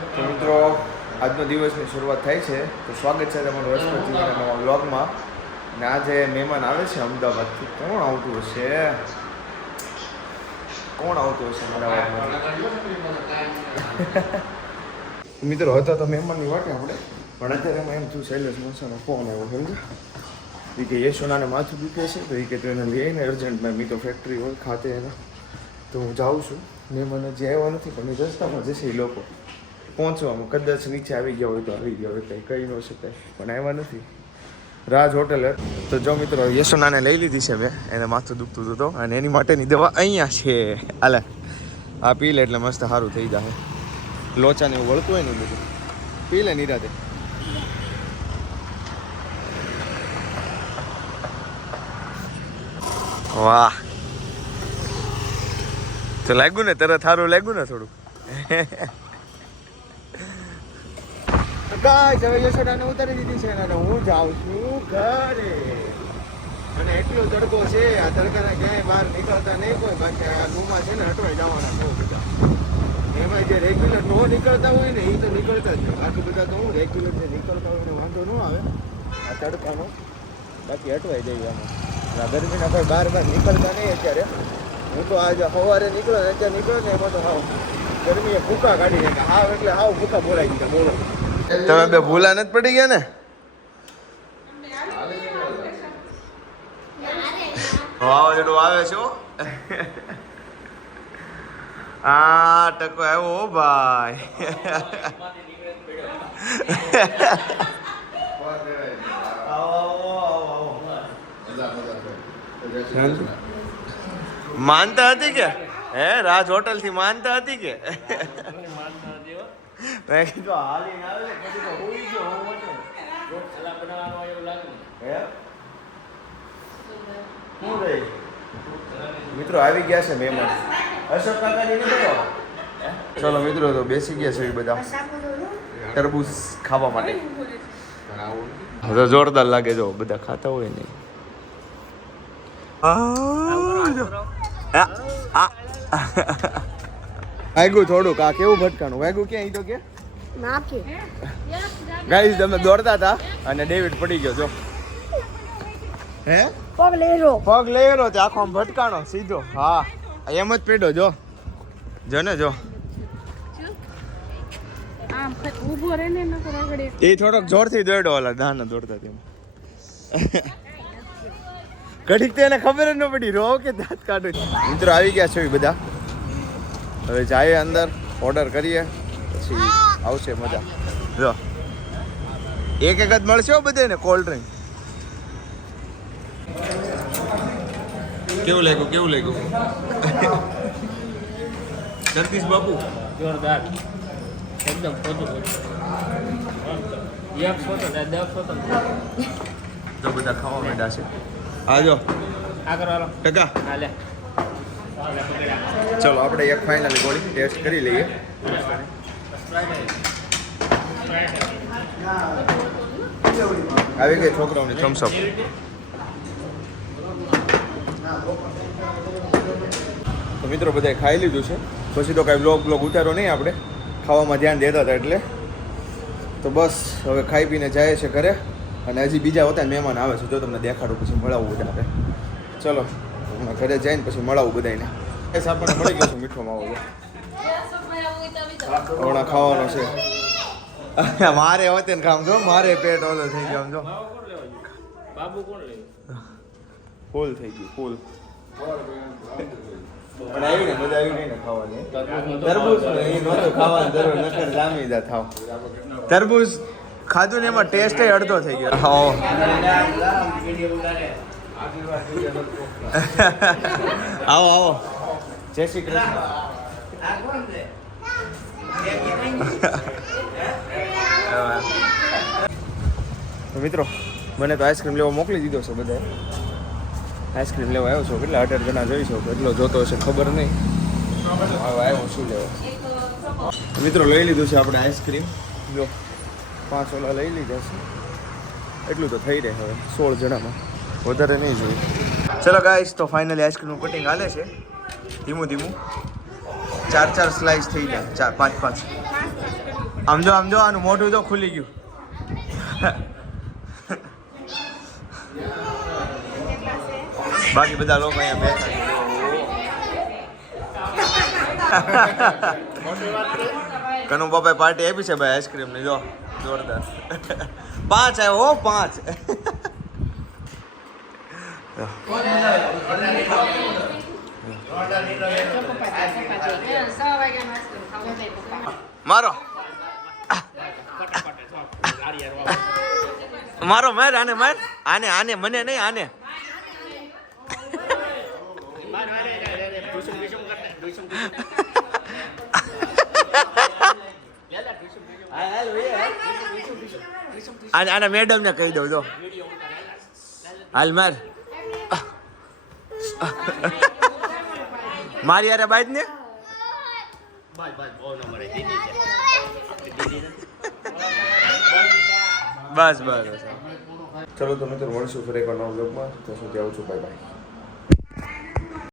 તો મિત્રો આજનો દિવસની શરૂઆત થાય છે તો સ્વાગત છે તમારું રસપ્રદના નવા વ્લોગમાં. અને આજે મહેમાન આવે છે અમદાવાદથી. કોણ આવતું હશે અમદાવાદમાં? મિત્રો હતા તો મહેમાનની વાટે આપણે, પણ અત્યારે એમ થયું શૈલેષ મોસાનો ફોન આવ્યો સમજો. એ કે યશોનાને માથું દુખે છે તો એ કે તું એને લઈ આવીને અર્જન્ટમાં મી તો ફેક્ટરી હોય ખાતે એના. તો હું જાઉં છું. મહેમાન હજી આવ્યા નથી પણ એ રસ્તામાં જશે એ લોકો પહોંચવામાં. કદાચ નીચે આવી ગયા હોય તો આવી ગયા હોય, કંઈ કહી ન શકાય, પણ આવ્યા નથી. રાજ હોટેલ. તો જો મિત્રો યશોનાને લઈ લીધી છે મેં, એને માથું દુખતું હતું તો, અને એની માટેની દવા અહીંયા છે. આલે આ પી લે એટલે મસ્ત સારું થઈ જાય. લોચાને એવું વળતું હોય ને બધું પી લે નિરાતે. વાહ, તો લાગ્યું ને તરત સારું લાગ્યું ને થોડું. ગાઈસ હવે યશોદાને ઉતારી દીધી છે અને હું જાઉં છું ઘરે. અને એટલો તડકો છે, આ તડકાના ક્યાંય બહાર નીકળતા નહીં કોઈ. બાકી આ રૂમમાં છે ને અટવાઈ જવાના બહુ બધા. એમાં જે રેગ્યુલર નો નીકળતા હોય ને એ તો નીકળતા જ નહીં. બાકી બધા તો હું રેગ્યુલર જે નીકળતા હોય ને વાંધો ન આવે આ તડકાનો. બાકી અટવાઈ જાય આમાં. ગરમીના કોઈ બહાર નીકળતા નહીં અત્યારે. હું તો આજે સવારે નીકળે ને અત્યારે નીકળે ને એમાં તો હાવ ગરમીએ ભૂકા કાઢી નાખે. હાવ એટલે હાવ ભૂકા બોલાઈ ગયા. બોલો તમે બે ભૂલા નથી પડી ગયા ને? વાવાઝોડું આવે છે. આ ટકો આવ્યો હો ભાઈ. માનતા હતી કે હે રાજ હોટલ થી માનતા હતી કે? મેં કીધું હાલીને આવે ને પછી તો હોઈ ગયો હું મોટો સલાહ બનાવવાનો એવું લાગ્યું હે. શું રહી મિત્રો આવી ગયા છે મહેમાન. અશોક કાકાજી ને બોલો. ચલો મિત્રો તો બેસી ગયા છે એ બધા તરબૂચ ખાવા માટે. જોરદાર લાગે જો બધા ખાતા હોય ને. વાગ્યું થોડુંક. આ કેવું ભટકાણું વાગ્યું ક્યાં? તો કે ગાઈસ તમે દોડતા હતા અને ડેવિડ પડી ગયો. જો હે પગ લઈ રહ્યો તે આખો ભટકાણો સીધો. હા એમ જ પડ્યો. જો જો ને જો એ થોડોક જોરથી દોડ્યો. ઓલા દાના દોડતા તેમ ઘડીક તો એને ખબર જ ન પડી રો કે દાંત કાઢું. મિત્રો આવી ગયા છે બધા. હવે જાય અંદર ઓર્ડર કરીએ પછી આવશે મજા. જો એક જ મળશે બધાને કોલ્ડ ડ્રિંક. કેવું લાગ્યું જગદીશ બાપુ? જોરદાર એકદમ તો બધા ખાવા માંડ્યા છે. આજો ટકા ચલો આપણે એક ફાઇનલી ગોળી ટેસ્ટ કરી લઈએ. આવી ગઈ છોકરાઓની થમ્સઅપ. તો મિત્રો બધાએ ખાઈ લીધું છે. પછી તો કાંઈ બ્લોગ ઉતારો નહીં, આપણે ખાવામાં ધ્યાન દેતા હતા એટલે. તો બસ હવે ખાઈ પીને જાય છે ઘરે. અને હજી બીજા હોતા મહેમાન આવે છે. જો તમને દેખાડું પછી મળાવવું બધા આપણે. ચલો ઘરે જઈને પછી મળાવું બધાને. આપણને મળી ગયો છે મીઠો માવો. હમણાં ખાવાનો છે. મારે હોતે ને ખામ જો મારે પેટ ઓલો થઈ ગયો. જો ફૂલ થઈ ગયું ફૂલ. પણ આવી ને મજા આવી નહીં ને ખાવાની. તરબૂચ એ નહોતું ખાવાની જરૂર નકર જામી જા થાવ. તરબૂચ ખાધું ને એમાં ટેસ્ટ અડધો થઈ ગયો. આવો આવો જય શ્રી કૃષ્ણ. મિત્રો મને તો આઈસ્ક્રીમ લેવા મોકલી દીધો છે બધાએ. આઈસ્ક્રીમ લેવા આવ્યો છો. કેટલા 18 જણા જોઈશો. કેટલો જોતો હશે ખબર નહીં. હવે આવ્યો શું લેવા. મિત્રો લઈ લીધું છે આપણે આઈસ્ક્રીમ. જો 5 ઓલા લઈ લીધા છે. એટલું તો થઈ રહે હવે 16 જણામાં, વધારે નહીં જોઈએ. ચલો ગાઈસ તો ફાઇનલી આઈસ્ક્રીમનું કટિંગ હાલે છે ધીમું ધીમું. 4 સ્લાઇસ થઈ જાય, 5 આમ જો આનું મોઢું તો ખુલી ગયું. બાકી બધા લોકો અહીંયા બેઠા છે. કનુ બાપાએ પાર્ટી આપી છે ભાઈ આઈસ્ક્રીમ ની. જો જોરદાર 5 આવ્યો હો 5. મારો મારો માર આને માર આને મને નહીં આને. આને મેડમ ને કહી દઉં જો. હાલ માર મારી યાર બાઈક ને બસ. ચલો તો મિત્રો મળશું ફરી એક નવા બ્લોગમાં. તો સુધી આવું છું. Bye bye.